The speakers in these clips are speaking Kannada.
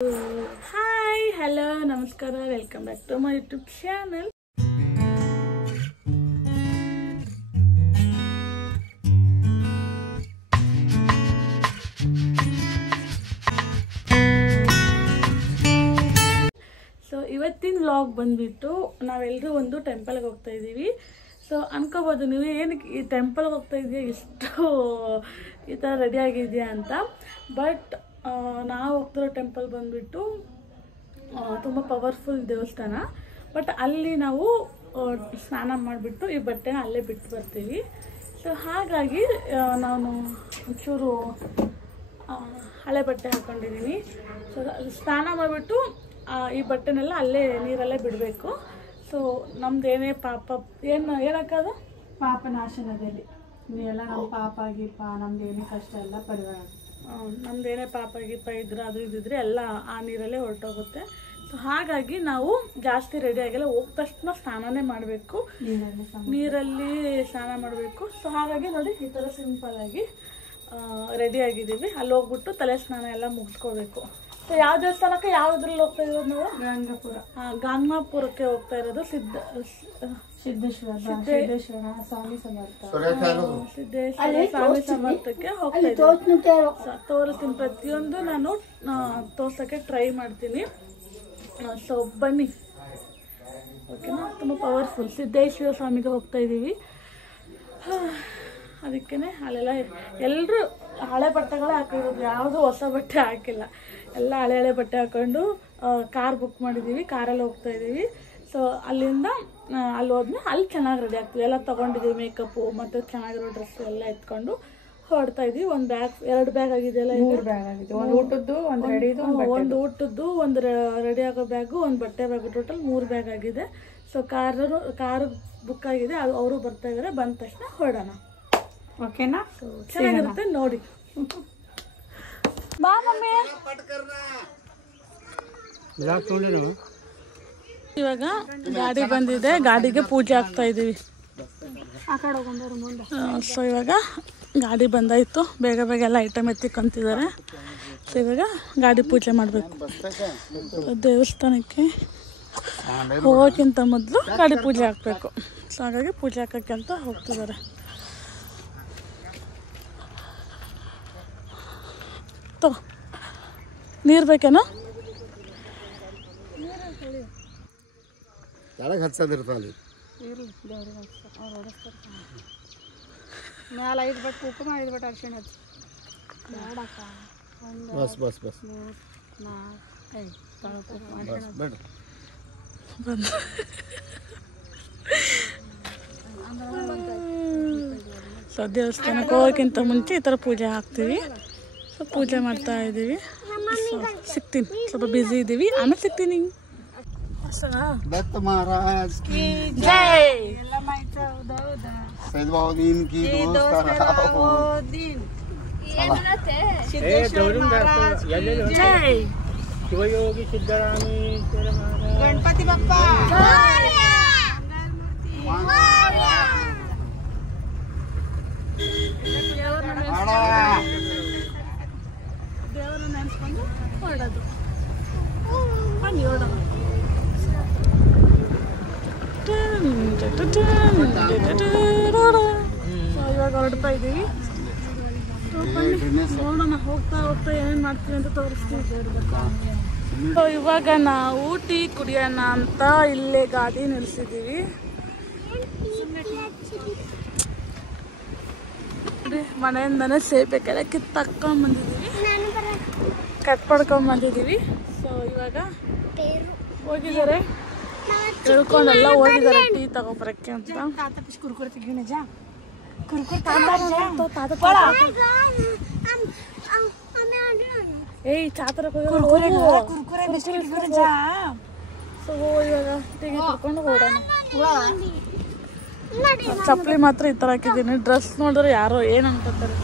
ಹಾಯ್ ಹಲೋ ನಮಸ್ಕಾರ welcome back to my YouTube channel. So ಇವತ್ತಿನ ವ್ಲಾಗ್ ಬಂದ್ಬಿಟ್ಟು ನಾವೆಲ್ಲರೂ ಒಂದು ಟೆಂಪಲ್ಗೆ ಹೋಗ್ತಾ ಇದ್ದೀವಿ. ಸೊ ಅನ್ಕೋಬೋದು ನೀವು ಏನಕ್ಕೆ ಈ ಟೆಂಪಲ್ಗೆ ಹೋಗ್ತಾ ಇದೆಯಾ, ಎಷ್ಟು ಈ ಥರ ರೆಡಿ ಆಗಿದೆಯಾ ಅಂತ. ಬಟ್ ನಾವು ಹೋಗ್ತಿರೋ ಟೆಂಪಲ್ ಬಂದ್ಬಿಟ್ಟು ತುಂಬ ಪವರ್ಫುಲ್ ದೇವಸ್ಥಾನ. ಬಟ್ ಅಲ್ಲಿ ನಾವು ಸ್ನಾನ ಮಾಡಿಬಿಟ್ಟು ಈ ಬಟ್ಟೆನ ಅಲ್ಲೇ ಬಿಟ್ಟು ಬರ್ತೀವಿ. ಸೊ ಹಾಗಾಗಿ ನಾನು ಒಂಚೂರು ಹಳೆ ಬಟ್ಟೆ ಹಾಕ್ಕೊಂಡಿದ್ದೀನಿ. ಸೊ ಸ್ನಾನ ಮಾಡಿಬಿಟ್ಟು ಈ ಬಟ್ಟೆನೆಲ್ಲ ಅಲ್ಲೇ ನೀರಲ್ಲೇ ಬಿಡಬೇಕು. ಸೊ ನಮ್ದೇನೇ ಪಾಪ ಏನಕ್ಕಾದು ಪಾಪನಾಶನದಲ್ಲಿ ನೀವೆಲ್ಲ ನಮ್ಮ ಪಾಪ ಗೀಪ ನಮ್ದೇನೇ ಕಷ್ಟ ಎಲ್ಲ ಪರಿಹಾರ. ನಮ್ದೇನೇ ಪಾಪ ಗೀಪ ಇದ್ರೆ ಅದು ಇದ್ದಿದ್ರೆ ಎಲ್ಲ ಆ ನೀರಲ್ಲೇ ಹೊರಟೋಗುತ್ತೆ. ಸೊ ಹಾಗಾಗಿ ನಾವು ಜಾಸ್ತಿ ರೆಡಿ ಆಗಿಲ್ಲ, ಹೋದ ತಕ್ಷಣ ಸ್ನಾನನೇ ಮಾಡಬೇಕು, ನೀರಲ್ಲಿ ಸ್ನಾನ ಮಾಡಬೇಕು. ಸೊ ಹಾಗಾಗಿ ನೋಡಿ ಈ ಥರ ಸಿಂಪಲ್ ಆಗಿ ರೆಡಿ ಆಗಿದ್ದೀವಿ. ಅಲ್ಲಿ ಹೋಗ್ಬಿಟ್ಟು ತಲೆ ಸ್ನಾನ ಎಲ್ಲ ಮುಗಿಸ್ಕೋಬೇಕು. ಸೊ ಯಾವ ದೇವಸ್ಥಾನಕ್ಕೆ ಯಾವುದ್ರಲ್ಲಿ ಹೋಗ್ತಾ ಇರೋದು ನಾವು? ಗಾಂಗ್ನಾಪುರಕ್ಕೆ ಹೋಗ್ತಾ ಇರೋದು. ಸಿದ್ದೇಶ್ವರ ಸ್ವಾಮಿ ಸಮರ್ಥ ಸ್ವಾಮಿ ಸಮರ್ಥಕ್ಕೆ ಹೋಗ್ತಾ ಇದ್ದೀವಿ. ತೋರಿಸ್ತೀನಿ, ಪ್ರತಿಯೊಂದು ನಾನು ತೋರ್ಸೋಕ್ಕೆ ಟ್ರೈ ಮಾಡ್ತೀನಿ. ಸೊ ಬನ್ನಿ, ಓಕೆನಾ? ತುಂಬ ಪವರ್ಫುಲ್ ಸಿದ್ದೇಶ್ವರ ಸ್ವಾಮಿಗೆ ಹೋಗ್ತಾ ಇದ್ದೀವಿ. ಅದಕ್ಕೇ ಅಲ್ಲೆಲ್ಲ ಎಲ್ಲರೂ ಹಳೆ ಬಟ್ಟೆಗಳೇ ಹಾಕಿರೋದು, ಯಾವುದೂ ಹೊಸ ಬಟ್ಟೆ ಹಾಕಿಲ್ಲ. ಎಲ್ಲ ಹಳೆ ಬಟ್ಟೆ ಹಾಕೊಂಡು ಕಾರ್ ಬುಕ್ ಮಾಡಿದ್ದೀವಿ, ಕಾರಲ್ಲಿ ಹೋಗ್ತಾ ಇದ್ದೀವಿ. ಸೊ ಅಲ್ಲಿಂದ ಅಲ್ಲಿ ಹೋದ್ಮೇಲೆ ಅಲ್ಲಿ ಚೆನ್ನಾಗಿ ರೆಡಿ ಆಗ್ತೀವಿ. ಎಲ್ಲ ತೊಗೊಂಡಿದ್ದೀವಿ, ಮೇಕಪ್ಪು ಮತ್ತು ಚೆನ್ನಾಗಿರೋ ಡ್ರೆಸ್ಸು ಎಲ್ಲ ಎತ್ಕೊಂಡು ಹೊರಡ್ತಾ ಇದ್ದೀವಿ. ಒಂದು ಬ್ಯಾಗ್, 2 ಬ್ಯಾಗ್ ಆಗಿದೆಯಲ್ಲ, 3 ಬ್ಯಾಗ್ ಆಗಿದೆ. ಒಂದು ಊಟದ್ದು, ಒಂದು ರೆಡಿದು, ಒಂದು ಊಟದ್ದು, ಒಂದು ರೆಡಿ ಆಗೋ ಬ್ಯಾಗು, ಒಂದು ಬಟ್ಟೆ ಬ್ಯಾಗು, ಟೋಟಲ್ 3 ಬ್ಯಾಗ್ ಆಗಿದೆ. ಸೊ ಕಾರು ಬುಕ್ ಆಗಿದೆ, ಅದು ಅವರು ಬರ್ತಾ ಇದ್ದಾರೆ. ಬಂದ ತಕ್ಷಣ ಹೊರಡೋಣ, ಓಕೆನಾ? ಸೊ ಚೆನ್ನಾಗಿರುತ್ತೆ ನೋಡಿ. ಬಾ ಮಮ್ಮಿ. ಇವಾಗ ಗಾಡಿ ಬಂದಿದೆ, ಗಾಡಿಗೆ ಪೂಜೆ ಆಗ್ತಾ ಇದ್ದೀವಿ. ಸೊ ಇವಾಗ ಗಾಡಿ ಬಂದಾಯಿತು, ಬೇಗ ಬೇಗ ಎಲ್ಲ ಐಟಮ್ ಎತ್ತಿಕೊಂತಿದ್ದಾರೆ. ಸೊ ಇವಾಗ ಗಾಡಿ ಪೂಜೆ ಮಾಡಬೇಕು. ದೇವಸ್ಥಾನಕ್ಕೆ ಹೋಗೋಕ್ಕಿಂತ ಮೊದಲು ಗಾಡಿ ಪೂಜೆ ಹಾಕಬೇಕು. ಸೊ ಹಾಗಾಗಿ ಪೂಜೆ ಹಾಕೋಕ್ಕೆ ಅಂತ ಹೋಗ್ತಿದ್ದಾರೆ. ತಗೋ, ನೀರು ಬೇಕೇನೋ? ಕೆಳಗೆ ಹಚ್ಚೋದಿರ್ತಾವಲ್ಲಿ ಮ್ಯಾಲೆ 5 ಬಟ್ ಕುಂಕುಮ, 5 ಬಟ್ ಅರ್ಶಿಣ ಹಚ್ಚಿ ಬೇಡಕ್ಕ. ಬಸ್ ಬಸ್ ಬಸ್ ಬೇಡ. ಸೊ ದೇವಸ್ಥಾನಕ್ಕೆ ಹೋಗೋಕ್ಕಿಂತ ಮುಂಚೆ ಈ ಥರ ಪೂಜೆ ಹಾಕ್ತೀವಿ. ಸೊ ಪೂಜೆ ಮಾಡ್ತಾ ಇದ್ದೀವಿ. ಸೊ ಸಿಗ್ತೀನಿ, ಸ್ವಲ್ಪ ಬ್ಯುಸಿ ಇದ್ದೀವಿ, ಆಮೇಲೆ ಸಿಗ್ತೀನಿ. दत्त महाराज की ಜೈ. सैयद बाउद्दीन की ಜೈ. ಶಿವಯೋಗಿ ಸಿದ್ದರಾಮೇಶ್ವರ ಗಣಪತಿ ಬಪ್ಪ ದೇವರನ್ನ ನೆನೆಸ್ಕೊಂಡು ಹೊರಡೋದು. ಬನ್ನಿ ಹೊರಡೋಣ. ಸೊ ಇವಾಗ ಹೊರಡ್ತಾ ಇದ್ದೀವಿ. ನೋಡೋಣ, ಹೋಗ್ತಾ ಹೋಗ್ತಾ ಏನೇನು ಮಾಡ್ತೀವಿ ಅಂತ ತೋರಿಸ್ತೀವಿ. ಸೊ ಇವಾಗ ನಾವು ಟೀ ಕುಡಿಯೋಣ ಅಂತ ಇಲ್ಲೇ ಗಾಡಿ ನಿಲ್ಸಿದ್ದೀವಿ. ಮನೆಯಿಂದನೇ ಸೇಬೆಕಾಯಿ ಕಿತ್ತಾಕೊಂಡ್ಬಂದಿದ್ದೀವಿ, ಕಟ್ ಪಡ್ಕೊಂಡ್ಬಂದಿದ್ದೀವಿ. ಸೊ ಇವಾಗ ಹೋಗಿದ್ದಾರೆ, ತಿಳ್ಕೊಂಡೆಲ್ಲ ಹೋಗಿದ್ದಾರೆ ಟೀ ತಗೊಬರಕ್ಕೆ ಅಂತ. ಕುರ್ಕುರೆ ತೆಗಿಣ ಜಾ, ಏಯ್ ಚಾತರ ಜಾ. ಸೊ ಇವಾಗ ಟೀಗೆ ಕುಡ್ಕೊಂಡು ಹೊರಡೋಣ. ಚಪ್ಪಲಿ ಮಾತ್ರ ಈ ಥರ ಹಾಕಿದ್ದೀನಿ. ಡ್ರೆಸ್ ನೋಡಿದ್ರೆ ಯಾರೋ ಏನು ಅನ್ಕೋತಾರೆ.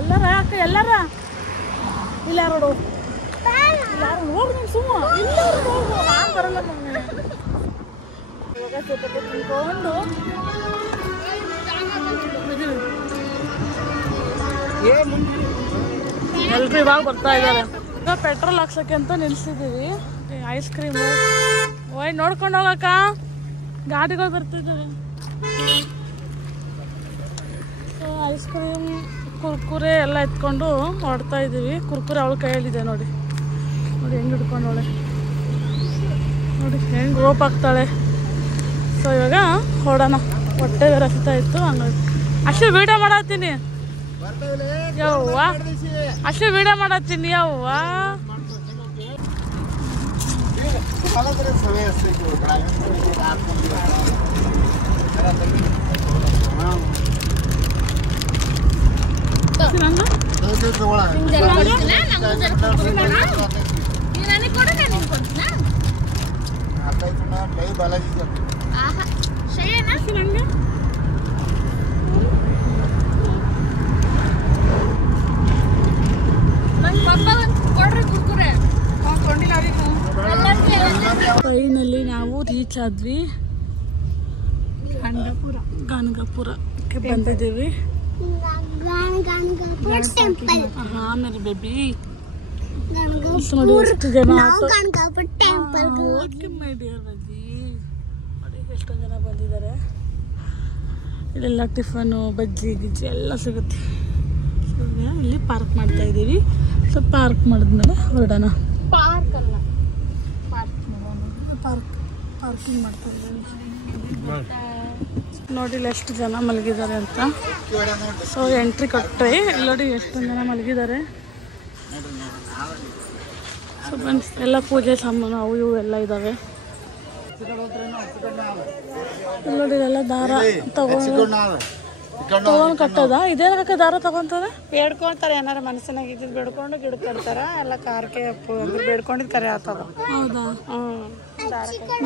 ಎಲ್ಲಾರ ಅಕ್ಕ, ಎಲ್ಲಾರ ಇಲ್ಲ ಯಾರು ಹೋಗಿ ನೀನು ಸುಮ್ಮ ಎಲ್ಲರೂ ಹೋಗು, ನಾನು ಬರಲ್ಲ ಮಮ್ಮಿ. ಇವಾಗ ಸ್ವಲ್ಪ ತಿನ್ಕೊಂಡು ಎಲ್ರು ಇವಾಗ ಬರ್ತಾ ಇದ್ದಾರೆ. ಈಗ ಪೆಟ್ರೋಲ್ ಹಾಕ್ಸೋಕ್ಕೆ ಅಂತ ನಿಲ್ಸಿದ್ದೀವಿ. ಐಸ್ ಕ್ರೀಮು ಓಯ್ ನೋಡ್ಕೊಂಡು ಹೋಗಕ್ಕ, ಗಾಡಿಗಳು ಬರ್ತಿದ್ದಾವೆ. ಸೊ ಐಸ್ ಕ್ರೀಮ್ ಕುರ್ಕುರೆ ಎಲ್ಲ ಎತ್ಕೊಂಡು ಹೊಡ್ತಾ ಇದ್ದೀವಿ. ಕುರ್ಕುರೆ ಅವಳ ಕೈಯಲ್ಲಿದೆ ನೋಡಿ, ನೋಡಿ ಹೆಂಗೆ ಹಿಡ್ಕೊಂಡವಳೆ ನೋಡಿ, ಹೆಂಗೆ ರೋಪ್ ಹಾಕ್ತಾಳೆ. ಸೊ ಇವಾಗ ಹೊಡೋಣ, ಹೊಟ್ಟೆ ಬೇರೆ ಹಸಿತಾ ಇತ್ತು ಹಂಗಾಗಿ. ಅಷ್ಟು ವೀಡಿಯೋ ಮಾಡತ್ತೀನಿ ಯವ್ವ, ಅಷ್ಟು ವೀಡಿಯೋ ಮಾಡತ್ತೀನಿ ಯವ್ವ. ಫೈನಲಿ ನಾವು ರೀಚ್ ಆದ್ವಿ, ಗಾಣಗಾಪುರಕ್ಕೆ ಬಂದಿದ್ದೀವಿ. ಆಮೇಲೆ ಬೇಬಿ ನೋಡಿ ಎಷ್ಟು ಜನ ಎಷ್ಟೊಂದು ಜನ ಬಂದಿದ್ದಾರೆ. ಇಲ್ಲೆಲ್ಲ ಟಿಫನು ಬಜ್ಜಿ ಗಿಜ್ಜಿ ಎಲ್ಲ ಸಿಗುತ್ತೆ. ಇಲ್ಲಿ ಪಾರ್ಕ್ ಮಾಡ್ತಾ ಇದ್ದೀವಿ. ಸೊ ಪಾರ್ಕ್ ಮಾಡಿದ್ಮೇಲೆ ಹೊರಡೋಣ. ಪಾರ್ಕಿಂಗ್ ಮಾಡ್ತಾ ಇದ್ದೀವಿ ನೋಡಿ. ಇಲ್ಲಿ ಎಷ್ಟು ಜನ ಮಲಗಿದ್ದಾರೆ ಅಂತ. ಸೊ ಎಂಟ್ರಿ ಕೊಟ್ಟರೆ ಇಲ್ಲಿ ನೋಡಿ ಎಷ್ಟೊಂದು ಜನ ಮಲಗಿದ್ದಾರೆ. ಸೊ ಬನ್ನಿ, ಎಲ್ಲ ಪೂಜೆ ಸಾಮಾನು ಅವು ಇವು ಎಲ್ಲ ಇದ್ದಾವೆ ನೋಡಿ. ಇದೆಲ್ಲ ದಾರ ತಗೊಂಡು ಕಟ್ಟೋದ? ಇದೇನಕ್ಕೆ ದಾರ ತಗೊಂತಾರೆ? ಬೇಡ್ಕೊಳ್ತಾರೆ, ಏನಾರ ಮನಸ್ಸಿನಾಗ ಇದ್ದಿದ್ದು ಬೇಡ್ಕೊಂಡು ಗಿಡಕ್ಕೆ ಕಟ್ತಾರ. ಎಲ್ಲ ಕಾರ್ಕೆ ಅಂದ್ರೆ ಬೇಡ್ಕೊಂಡಿದ್ದು ಕರೆ ಆಗ್ತದ. ಹೌದಾ?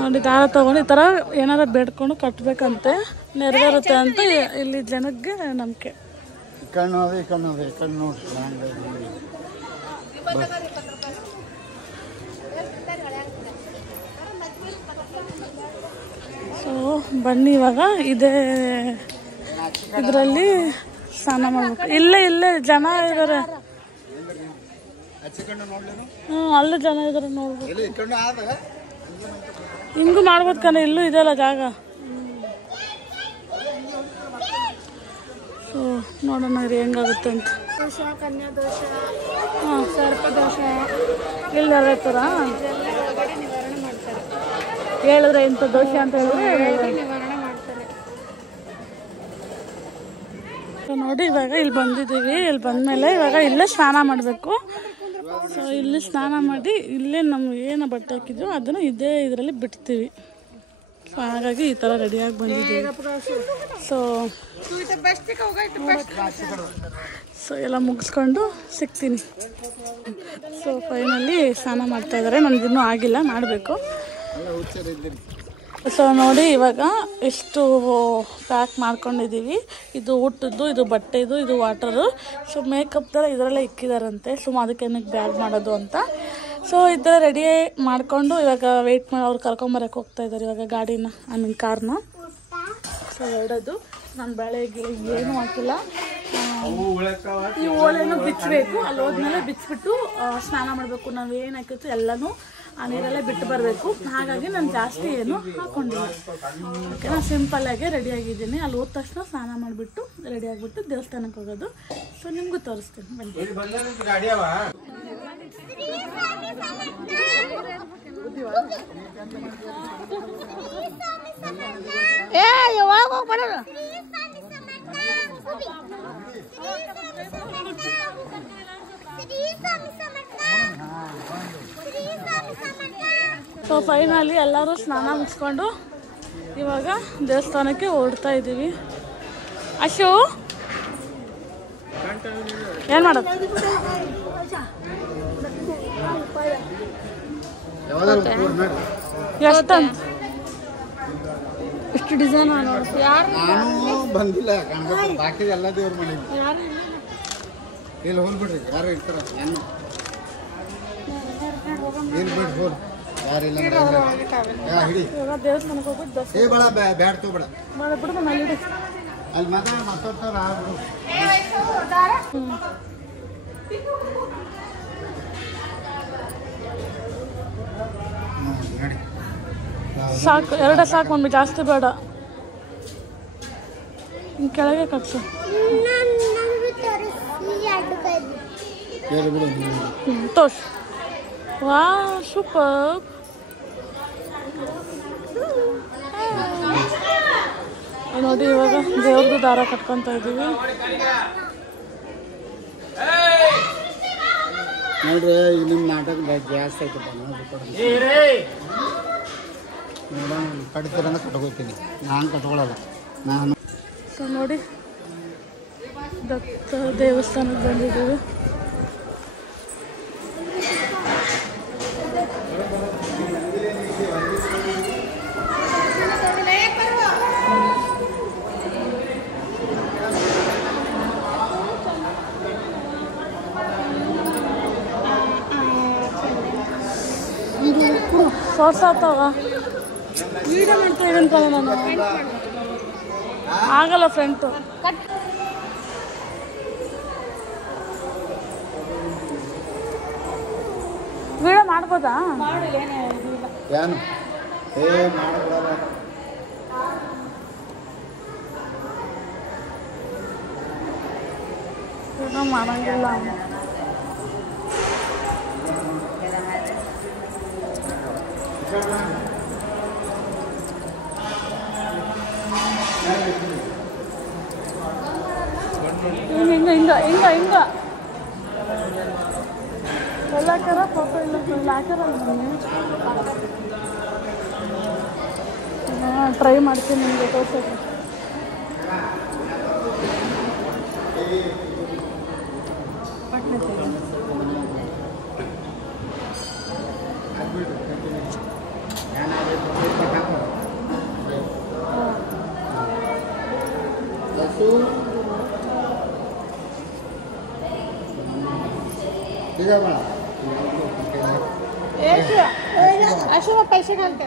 ನೋಡಿ ದಾರ ತಗೊಂಡು ಈ ಥರ ಏನಾರ ಬೇಡ್ಕೊಂಡು ಕಟ್ಟಬೇಕಂತೆ, ನೆರವೇರುತ್ತೆ ಅಂತ ಇಲ್ಲಿ ಜನಕ್ಕೆ ನಂಬಿಕೆ. ಸೊ ಬನ್ನಿ ಇವಾಗ ಇದರಲ್ಲಿ ಸ್ನಾನ ಮಾಡ್ಬೇಕು. ಇಲ್ಲೇ ಜನ ಇದ್ದಾರೆ. ಅಲ್ಲೂ ಜನ ಇದ್ದಾರೆ ನೋಡ್ಬೇಕು. ಹಿಂಗೂ ಮಾಡ್ಬೋದು ಕಣ, ಇಲ್ಲೂ ಇದೆಯಲ್ಲ ಜಾಗ. ಸೊ ನೋಡೋಣ ರೀ ಹೆಂಗಾಗುತ್ತೆ ಅಂತ. ಹಾಂ, ಸರ್ಪದೋಷ ಇಲ್ಲಿ ನೆರವೇರ್ತಾರ. ಹೇಳಿದ್ರೆ ಇಂಥ ದೋಷ ಅಂತ ಹೇಳಿದ್ರೆ ನೋಡಿ. ಇವಾಗ ಇಲ್ಲಿ ಬಂದಿದ್ದೀವಿ. ಇಲ್ಲಿ ಬಂದಮೇಲೆ ಇವಾಗ ಇಲ್ಲೇ ಸ್ನಾನ ಮಾಡಬೇಕು. ಸೊ ಇಲ್ಲಿ ಸ್ನಾನ ಮಾಡಿ ಇಲ್ಲೇ ನಮ್ಗೆ ಏನು ಬಟ್ಟೆ ಹಾಕಿದ್ವಿ ಅದನ್ನು ಇದರಲ್ಲಿ ಬಿಡ್ತೀವಿ. ಸೊ ಹಾಗಾಗಿ ಈ ಥರ ರೆಡಿಯಾಗಿ ಬಂದಿದ್ದೀವಿ. ಸೊ ಎಲ್ಲ ಮುಗಿಸ್ಕೊಂಡು ಸಿಗ್ತೀನಿ. ಸೊ ಫೈನಲಿ ಸ್ನಾನ ಮಾಡ್ತಾ ಇದ್ದಾರೆ. ನನಗಿನ್ನೂ ಆಗಿಲ್ಲ, ಮಾಡಬೇಕು. ಸೊ ನೋಡಿ ಇವಾಗ ಎಷ್ಟು ಪ್ಯಾಕ್ ಮಾಡ್ಕೊಂಡಿದ್ದೀವಿ. ಇದು ಊಟದ್ದು, ಇದು ಬಟ್ಟೆದು, ಇದು ವಾಟರು. ಸೊ ಮೇಕಪ್ ಥರ ಇದರಲ್ಲೇ ಇಕ್ಕಿದಾರಂತೆ. ಸೊ ಅದಕ್ಕೆ ಏನಕ್ಕೆ ಬ್ಯಾಗ್ ಮಾಡೋದು ಅಂತ. ಸೊ ಈ ಥರ ರೆಡಿ ಮಾಡಿಕೊಂಡು ಇವಾಗ ವೆಯ್ಟ್ ಮಾಡಿ ಅವ್ರು ಕರ್ಕೊಂಬರಕ್ಕೆ ಹೋಗ್ತಾ ಇದ್ದಾರೆ ಇವಾಗ ಗಾಡಿನ, ಕಾರ್ನ. ಸೊ ಹೊರಡೋದು. ನಾನು ಬೆಳಗ್ಗೆ ಏನೂ ಹಾಕಿಲ್ಲ. ಈ ಓಲೆನೂ ಬಿಚ್ಚಬೇಕು. ಅಲ್ಲಿ ಹೋದ್ಮೇಲೆ ಬಿಚ್ಚಿಬಿಟ್ಟು ಸ್ನಾನ ಮಾಡಬೇಕು. ನಾವು ಏನು ಹಾಕಿತ್ತು ಎಲ್ಲನೂ ಆ ನೀರಲ್ಲೇ ಬಿಟ್ಟು ಬರಬೇಕು. ಹಾಗಾಗಿ ನಾನು ಜಾಸ್ತಿ ಏನು ಹಾಕ್ಕೊಂಡಿಲ್ಲ. ಓಕೆ, ನಾನು ಸಿಂಪಲ್ಲಾಗೆ ರೆಡಿಯಾಗಿದ್ದೀನಿ. ಅಲ್ಲಿ ಹೋದ ತಕ್ಷಣ ಸ್ನಾನ ಮಾಡಿಬಿಟ್ಟು ರೆಡಿ ಆಗಿಬಿಟ್ಟು ದೇವಸ್ಥಾನಕ್ಕೆ ಹೋಗೋದು. ಸೊ ನಿಮಗೂ ತೋರಿಸ್ತೀನಿ ಬನ್ನಿ. ಸೊ ಫೈನಲಿ ಎಲ್ಲರೂ ಸ್ನಾನ ಮುಗಿಸ್ಕೊಂಡು ಇವಾಗ ದೇವಸ್ಥಾನಕ್ಕೆ ಹೊರಡ್ತಾ ಇದ್ದೀವಿ. ಅಶು ಏನು ಮಾಡೋದು? ಎಷ್ಟಂತ ಇಷ್ಟು ಡಿಸೈನ್ ಬಂದಿಲ್ಲ. ಬಾಕಿ ಎಲ್ಲ ದೇವ್ರ ಮನೆ ಇಲ್ಲಿ ಹೋಗ್ಬಿಡ್ರಿ. ಯಾರು ಇರ್ತಾರ ಇಲ್ಲಿ ಬಿಟ್ಟು ಹೋಲ್ ಯಾರಿಲ್ಲ ಹಿಡಿ. ದೇವಸ್ಥಾನಕ್ಕೆ ಹೋಗ್ಬಿಟ್ಟು ಏ ಬೇಡ ಬ್ಯಾಡ್ ತಗೋಬೇಡ ಬಿಡು. ಅಲ್ಲಿ ಮಾತಾಡ್ತಾರ ಸಾಕು, ಎರಡೇ ಸಾಕು ಮಮ್ಮಿ, ಜಾಸ್ತಿ ಬೇಡ. ಕೆಳಗೆ ಕಟ್ಸು. ತೋರ್ಸ್. ವಾ ಸೂಪರ್. ನೋಡಿ ಇವಾಗ ದೇವ್ರದ್ದು ದಾರ ಕಟ್ಕೊತ ಇದ್ದೀವಿ. ನೋಡ್ರಿ ನಿಮ್ಮ ನಾಟಕ ಜಾಸ್ತಿ ಆಯ್ತಪ್ಪ. ನೋಡೋಣ ಕಟ್ತೀರಂದ್ರೆ ಕಟ್ಕೋತೀನಿ, ನಾನು ಕಟ್ಕೊಳ್ಳಲ್ಲ. ನಾನು ಸೊ ನೋಡಿ ದತ್ತ ದೇವಸ್ಥಾನಕ್ಕೆ ಬಂದಿದ್ದೀವಿ. ಸೋರ್ಸ್ ಆಗ್ತಾವ ವೀಡಿಯೋ ಮಾಡ್ತೇವೆ ಅನ್ಕೊಂಡೆ ನಾನು. ಆಗಲ್ಲ ಫ್ರಂಟು. ವೀಡಿಯೋ ಮಾಡ್ಬೋದಾ? ಏನು ಮಾಡಬಾರ ಏನೋ ಮಾಡಂಗಿಲ್ಲ. ಹಿಂಗ ಹಿಂಗ ಹಿಂಗ ಹಿಂಗ ಎಲ್ಲ ಹಾಕ್ಯಾರ, ಪಾಪ ಇಲ್ಲ ಹಾಕ್ಯಾರಲ್ಲ. ಟ್ರೈ ಮಾಡ್ತೀನಿ ನಿಮಗೆ ತೋರ್ಸೋಕೆ. पैसे घालते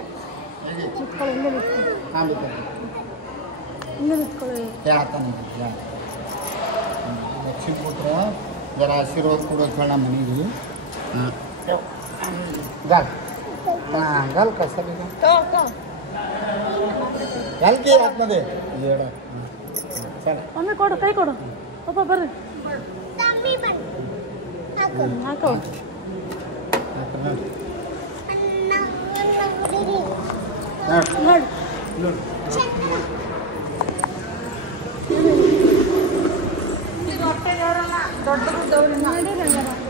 ಲಕ್ಷ್ಮೀ ಪುತ್ರ ಜರ ಆಶೀರ್ವಾದ ಕೊಡೋದು ಹೇಳ ಮನೆಗೆ. ಗಲ್ ಕಸ ಗಲ್ಕಿ ಆತ್ಮದೆ ಹೇಳ ಸರಿ. ಒಮ್ಮೆ ಕೊಡು, ಕೈ ಕೊಡು. ಪಾಪ ಬರ್ರಿ ಹಾಕೋ.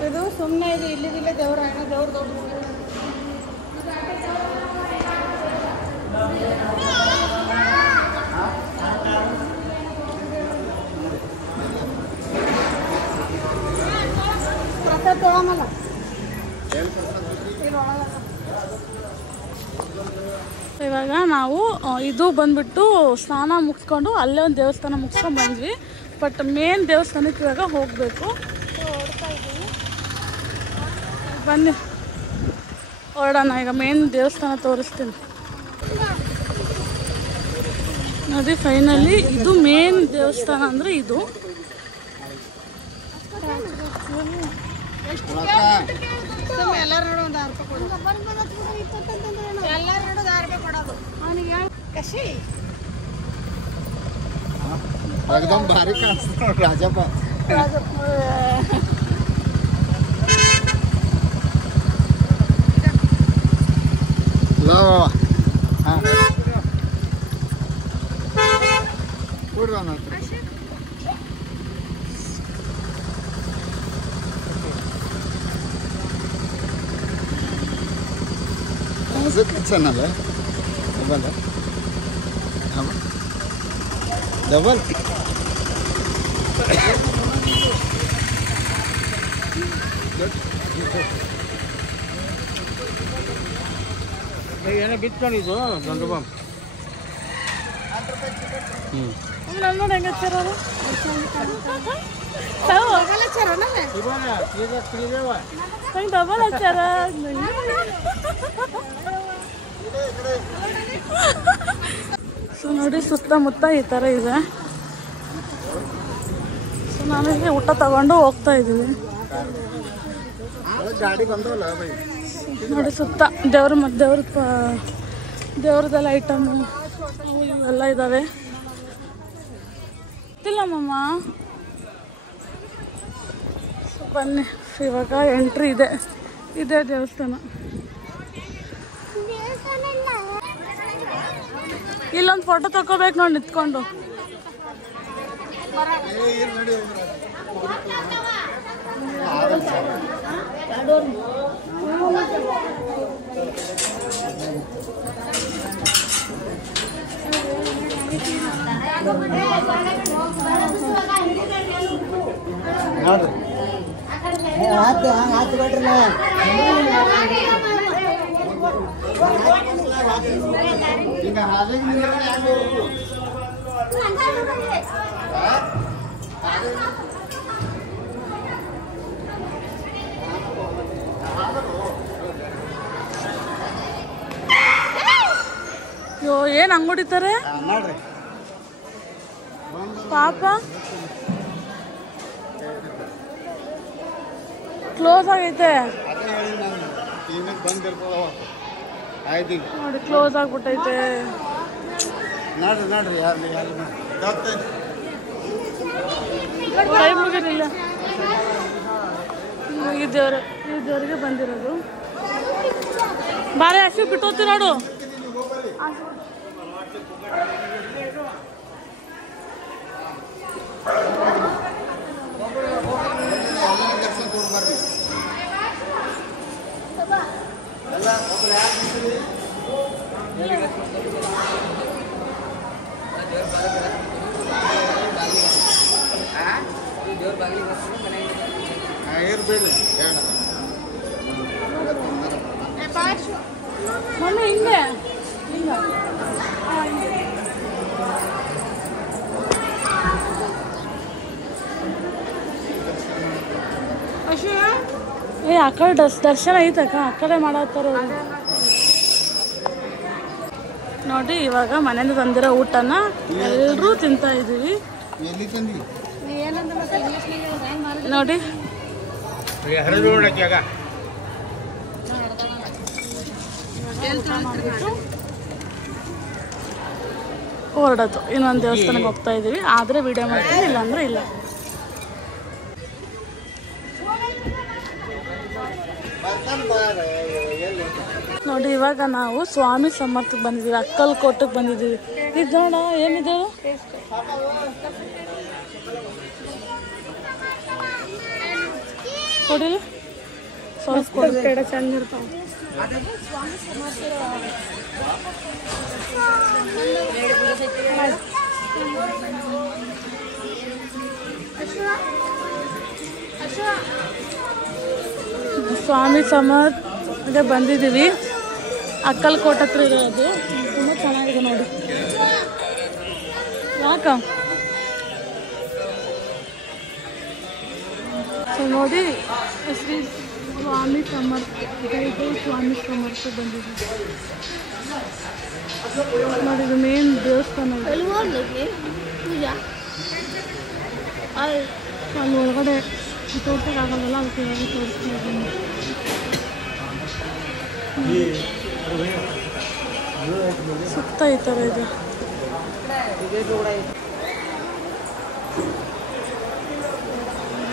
ಇದು ಸುಮ್ಮನೆ ಇದು ಇಲ್ಲಿದಿಲ್ಲ ದೇವ್ರ ದೇವ್ರ ದೊಡ್ಡ ಪ್ರಸಾದ ತೊಗೊಳಮಲ್ಲ. ಇವಾಗ ನಾವು ಇದು ಬಂದ್ಬಿಟ್ಟು ಸ್ನಾನ ಮುಗಿಸ್ಕೊಂಡು ಅಲ್ಲೇ ಒಂದು ದೇವಸ್ಥಾನ ಮುಗಿಸ್ಕೊಂಡು ಬಂದ್ವಿ. ಬಟ್ ಮೇನ್ ದೇವಸ್ಥಾನಕ್ಕೆ ಇವಾಗ ಹೋಗಬೇಕು. ಬನ್ನಿ ಹೊರಡೋಣ. ಈಗ ಮೇನ್ ದೇವಸ್ಥಾನ ತೋರಿಸ್ತೀನಿ ನೋಡಿ. ಫೈನಲಿ ಇದು ಮೇನ್ ದೇವಸ್ಥಾನ ಅಂದರೆ ಇದು. ಎಲ್ಲರೂ ನೋಡು ಒಂದು 1000 ರೂಪಾಯಿ ಕೊಡೋದು. ಎಲ್ಲರೂ ನೋಡು 1000 ರೂಪಾಯಿ ಕೊಡೋದು. ಅವನಿಗೆ ಕಶಿ एकदम भारी काढतो राजापा. ला हां कुठं जाणार? छान आलं डबल डबल ಏನೋ ಬಿತ್ಕೊಂಡಿದ್ದು ಗಂಡು ಬಾಂಬ್. ನಾನು ನೋಡಿ ಹೆಂಗೆ ಹಚ್ಚಾರ ಡಬಲ್ ಹಚ್ಚಾರ. ಸೊ ನೋಡಿ ಸುತ್ತಮುತ್ತ ಈ ಥರ ಇದೆ. ನಾನಿಲ್ಲಿ ಊಟ ತಗೊಂಡು ಹೋಗ್ತಾ ಇದ್ದೀವಿ. ಗಾಡಿ ಬಂದವಲ್ಲ ಬೈ ನೋಡಿ ಸುತ್ತ ದೇವ್ರದೆಲ್ಲ ಐಟಮು ಎಲ್ಲ ಇದ್ದಾವೆ. ಇಲ್ಲ ಮಮ್ಮ, ಬನ್ನಿ ಇವಾಗ ಎಂಟ್ರಿ ಇದೆ ದೇವಸ್ಥಾನ. ಇಲ್ಲೊಂದು ಫೋಟೋ ತಗೋಬೇಕು ನೋಡಿ ನಿಂತ್ಕೊಂಡು. ಅಯ್ಯೋ ಏನ್ ಹಂಗೊಡಿತಾರೆ ಪಾಪ. ಕ್ಲೋಸ್ ಆಗೈತೆ ನೋಡಿ, ಕ್ಲೋಸ್ ಆಗ್ಬಿಟ್ಟೈತೆ ನೋಡ್ರಿ ಕೈ ಮುಗಿರಿಲ್ಲ. ಈ ದೇವ್ರಿಗೆ ಬಂದಿರೋದು. ಬಾರೆ ಅಷ್ಟು ಬಿಟ್ಟೋತಿ ನೋಡು. ಮಮ್ಮಿ ಹಿಂಗೆ ಏ ಆ ಕಡೆ ದರ್ಶನ ಐತಕ್ಕ, ಆ ಕಡೆ ಮಾಡತ್ತಾರ ನೋಡಿ. ಇವಾಗ ಮನೆಯಿಂದ ತಂದಿರೋ ಊಟನ ಎಲ್ಲರೂ ತಿಂತಾ ಇದೀವಿ ನೋಡಿ. ಹೊರಡೋದು ಇನ್ನೊಂದು ದೇವಸ್ಥಾನಕ್ಕೆ ಹೋಗ್ತಾ ಇದೀವಿ. ಆದ್ರೆ ವಿಡಿಯೋ ಮಾಡ್ತೀನಿ, ಇಲ್ಲಾಂದ್ರೆ ಇಲ್ಲ. ನೋಡಿ ಇವಾಗ ನಾವು ಸ್ವಾಮಿ ಸಮರ್ಥಕ್ಕೆ ಬಂದಿದ್ದೀವಿ, ಅಕ್ಕಲ್ಕೋಟಕ್ಕೆ ಬಂದಿದ್ದೀವಿ. ಇದು ನೋಡ ಏನಿದೆ ಕೊಡಿಲಿ, ಸ್ವಲ್ಪ ಚಂದ ಇರ್ತಾವ. ಸ್ವಾಮಿ ಸಮರ್ಥಗೆ ಬಂದಿದ್ದೀವಿ, ಅಕ್ಕಲ್ಕೋಟ ಹತ್ರ ಇರೋದು. ತುಂಬ ಚೆನ್ನಾಗಿದೆ ನೋಡಿ. ಯಾಕ ಸೊ ನೋಡಿ, ಶ್ರೀ ಸ್ವಾಮಿ ಸಮರ್ಥ ಸ್ವಾಮಿ ಸಮರ್ಥ ಬಂದಿದ್ದೀವಿ ನೋಡಿ. ಇದು ಮೇನ್ ದೇವಸ್ಥಾನ. ಅಲ್ಲಿ ಒಳಗಡೆ ತೋರ್ಸೋಕ್ಕಾಗಲ್ಲ, ಅದಕ್ಕೆ ತೋರಿಸ್ತೀನಿ. ಸುತ್ತ ಈ ಥರ ಇದೆ.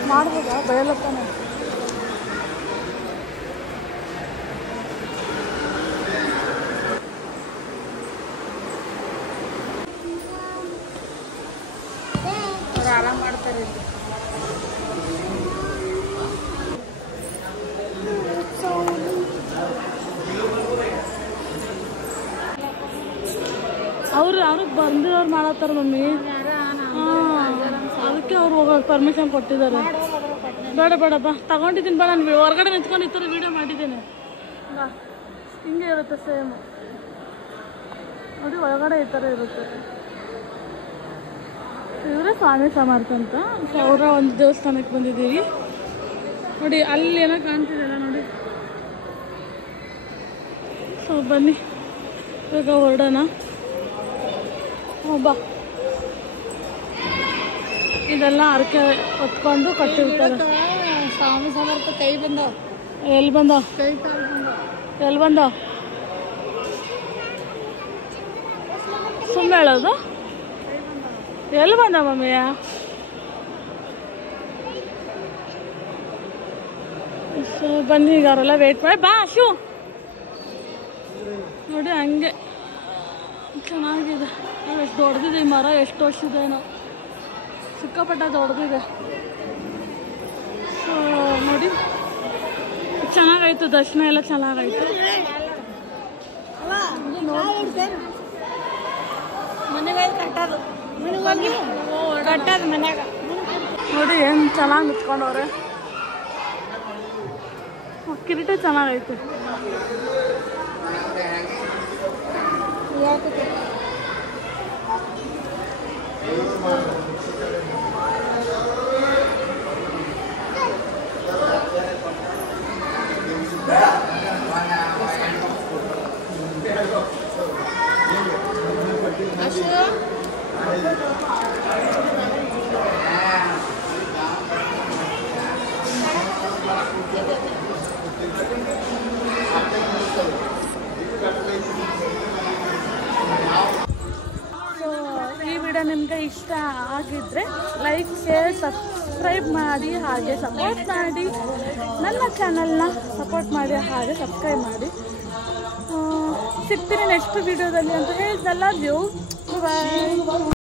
ಮಾಡ್ಬೋದಾ ಬಯಲಪ್ಪನ? ಆರಾಮ್ ಮಾಡ್ತಾರೆ. ಅವ್ರು ಯಾರು ಬಂದಿರೋರು ಮಾಡತ್ತಾರ ಮಮ್ಮಿ. ಅದಕ್ಕೆ ಅವ್ರು ಹೋಗೋಕೆ ಪರ್ಮಿಷನ್ ಕೊಟ್ಟಿದ್ದಾರೆ. ಬೇಡ ಬೇಡ ಬಾ, ತಗೊಂಡಿದ್ದೀನಿ ಬಾ. ನಾನು ಹೊರಗಡೆ ನಿಂತ್ಕೊಂಡು ಈ ಥರ ವೀಡಿಯೋ ಮಾಡಿದ್ದೀನಿ. ಬಾ, ಹಿಂಗೆ ಇರುತ್ತೆ ಸೇಮ್ ನೋಡಿ. ಒಳಗಡೆ ಈ ಥರ ಇರುತ್ತೆ. ಇವರೇ ಸ್ವಾಮಿ ಸಮರ್ಥ ಅಂತ. ಸೊ ಅವರ ಒಂದು ದೇವಸ್ಥಾನಕ್ಕೆ ಬಂದಿದ್ದೀವಿ ನೋಡಿ. ಅಲ್ಲಿ ಏನೋ ಕಾಣ್ತಿದೆಯಲ್ಲ ನೋಡಿ. ಸೊ ಬನ್ನಿ ಇವಾಗ ಹೊರಡೋಣ. ಬಾ, ಇದೆಲ್ಲ ಹರಕೆ ಹೊತ್ಕೊಂಡು ಕಟ್ಟಿರ್ತಾರೆ. ಸ್ವಾಮಿ ಸಮರ್ಥ ಕೈ ಬಂದವ. ಎಲ್ಲಿ ಬಂದವ? ಕೈ ಕಾಲು ಬಂದವ. ಎಲ್ಲಿ ಬಂದವ? ಸುಮ್ಮನೆ ಹೇಳೋದು. ಎಲ್ಲಿ ಬಂದ ಮಮ್ಮಿಯ? ಬನ್ನಿ ಈಗ ಅವರೆಲ್ಲ ವೇಟ್ ಮಾಡಿ. ಬಾ ಶೂ ನೋಡಿ ಹಂಗೆ ಚೆನ್ನಾಗಿದೆ. ಎಷ್ಟು ದೊಡ್ಡದಿದೆ ಈ ಮರ, ಎಷ್ಟು ವರ್ಷದೇನೋ, ಸಿಕ್ಕಾಪಟ್ಟ ದೊಡ್ಡದಿದೆ. ಸೊ ನೋಡಿ ಚೆನ್ನಾಗಾಯ್ತು, ದರ್ಶನ ಎಲ್ಲ ಚೆನ್ನಾಗಾಯ್ತು. ಮನೆಗೆ ಕಟ್ಟೋದು ಕಟ್ಟೋದು ಮನ್ಯಾಗ ನೋಡಿ ಏನು ಚೆನ್ನಾಗಿ ನಿಂತ್ಕೊಂಡವ್ರೆ. ಕಿರೀಟ ಚೆನ್ನಾಗೈತೆ. ಈ ವಿಡಿಯೋ ನಿಮ್ಗೆ ಇಷ್ಟ ಆಗಿದ್ರೆ ಲೈಕ್, ಶೇರ್, ಸಬ್ಸ್ಕ್ರೈಬ್ ಮಾಡಿ, ಹಾಗೆ ಸಪೋರ್ಟ್ ಮಾಡಿ. ನನ್ನ ಚಾನಲ್ನ ಸಪೋರ್ಟ್ ಮಾಡಿ, ಹಾಗೆ ಸಬ್ಸ್ಕ್ರೈಬ್ ಮಾಡಿ. ಸಿಗ್ತೀನಿ ನೆಕ್ಸ್ಟ್ ವಿಡಿಯೋದಲ್ಲಿ ಅಂತ ಹೇಳಿದ್ನಲ್ಲ. ಬಾಯ್.